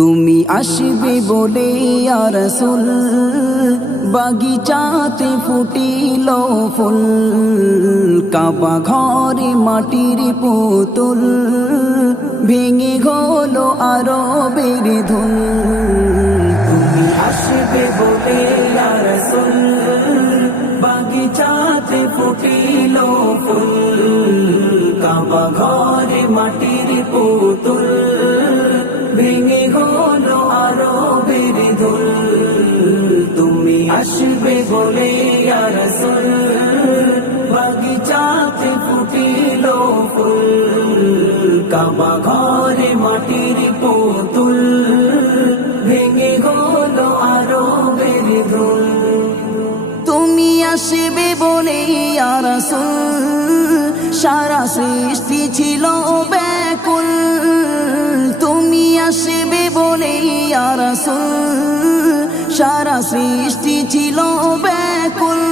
তুমি আসবে বলে ইয়া রাসূল বাগিচাতে ফুটিল ফুল, কাবা ঘরে মাটির পুতুল ভেঙে হলো আরবের ধুল। তুমি আসবে বলে ইয়া রাসূল বাগিচাতে ফুটিল ফুল, কাবা ঘরে মাটির পুতুল ভেঙে হলো আরবের ধুল। তুমি আসবে বলে ইয়া রাসূল বাগিচাতে ফুটিল ফুল, কাবা ঘরে মাটির পুতুল ভেঙে হলো আরবের ধুল। তুমি আসবে বলে ইয়া রাসূল সারা সৃষ্টি ছিল ব্যাকুল। তুমি আসবে বলে ইয়া রাসূল সারা সৃষ্টি ছিল ব্যাকুল।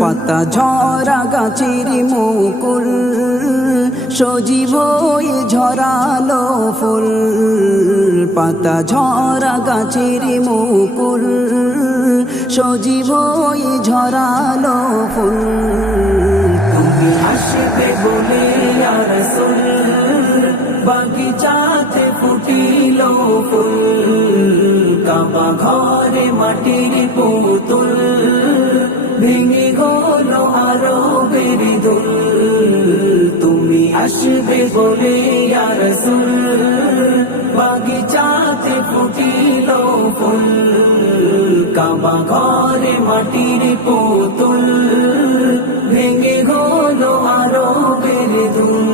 পাতা ঝরা গাছের মুকুল সজীব হয়ে ঝরালো ফুল, পাতা ঝরা গাছের মুকুল সজীব হয়ে ঝরালো ফুল। তুমি আসবে বলে ইয়া রাসূল বাগিচাতে ফুটিল ফুল, কাবা ঘরে মাটির পুতুল ভেঙে হলো আরবের ধুল। তুমি আসবে বলে ইয়া রাসূল বাগিচাতে ফুটিল ফুল, কাবা ঘরে মাটির পুতুল ভেঙে হলো আরবের ধুল।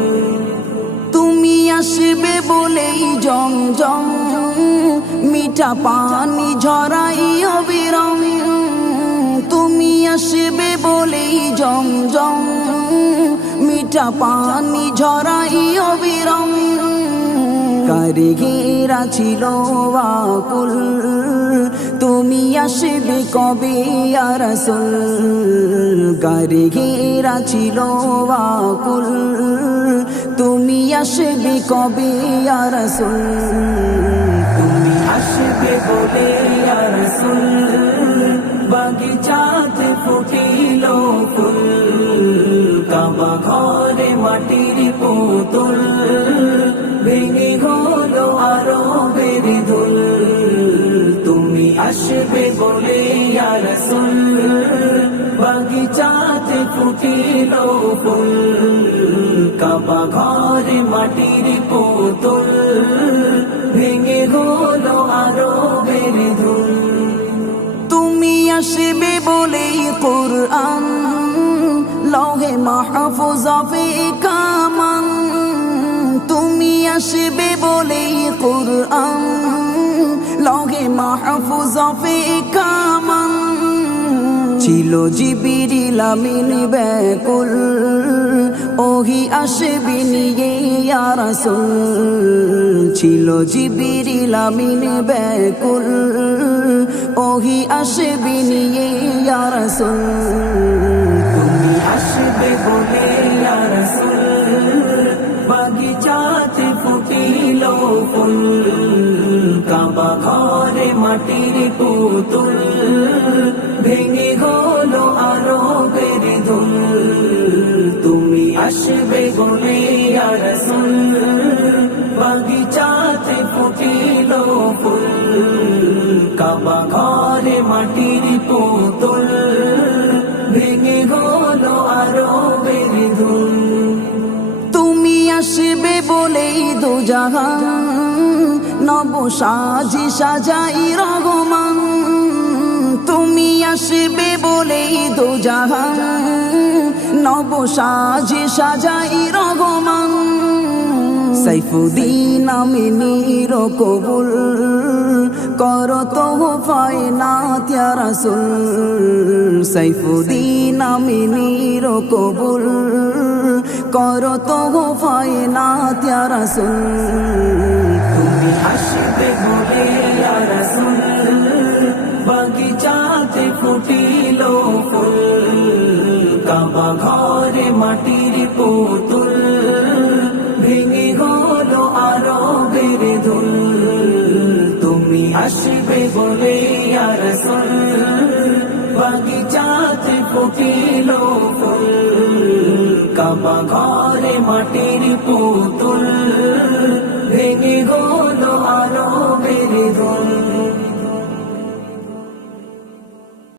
তুমি আসবে বলেই জমজম মিঠা পানি ঝরাই অবিরাম। তুমি আসবে বলেই জমজম মিঠা পানি ঝরাই অবিরাম। কারিগেরা ছিল আকুল তুমি আসবে কবে ইয়া রাসূল, কারিগেরা ছিল আকুল তুমি আসবে কবে ইয়া রাসূল। তুমি আসবে বলে ইয়া রাসূল বাগিচাতে ফুটিল ফুল, কাবা ঘরে মাটির পুতুল ভেঙে হলো আরবের ধুল। তুমি আসবে বলে ইয়া রাসূল বাগিচাতে ফুটিল ফুল, কাবা ঘরে মাটির পুতুল ভেঙে হলো আরবের ধুল। তুমি আসবে বলেই কুরআন লৌহে মাহফুজে কামান। তুমি আসবে বলেই কুরআন লৌহে মাহফুজে কামান। ছিল জিবরিল আমিন ব্যাকুল ওহি আসবে নিয়ে ইয়া রাসূল, ছিল জিবরিল আমিন ব্যাকুল ওহি আসবে নিয়ে ইয়া রাসূল। তুমি আসবে বলে ইয়া রাসূল বাগিচাতে ফুটিল ফুল, কাবা ঘরে মাটির পুতুল ভেঙে হলো আরবের ধুল। তুমি আসবে বলে ইয়া রাসূল বাগিচাতে ফুটিল ফুল, কাবা ঘরে মাটির পুতুল ভেঙে হলো আরবের ধুল। তুমি আসবে বলেই দুজাহান নব সাজি সাজাই রহমান। তুমি আসবে বলেই দুজাহান নব সাজি সাজাই রহমান। সাইফুদ্দিন আমিনীর কবুল করো তোহফায়ে নাত ইয়া রাসূল, সাইফুদ্দিন আমিনীর কবুল করো তোহফায়ে নাত ইয়া রাসূল। তুমি আসবে বলে ইয়া রাসূল বাগিচাতে ফুটিল ফুল, কাবা ঘরে মাটির পুতুল ভেঙে হলো আরবের ধুল। আসবে বলে ইয়া রাসূল বাগিচাতে ফুটিল ফুল কাবা ঘরে মাটির পুতুল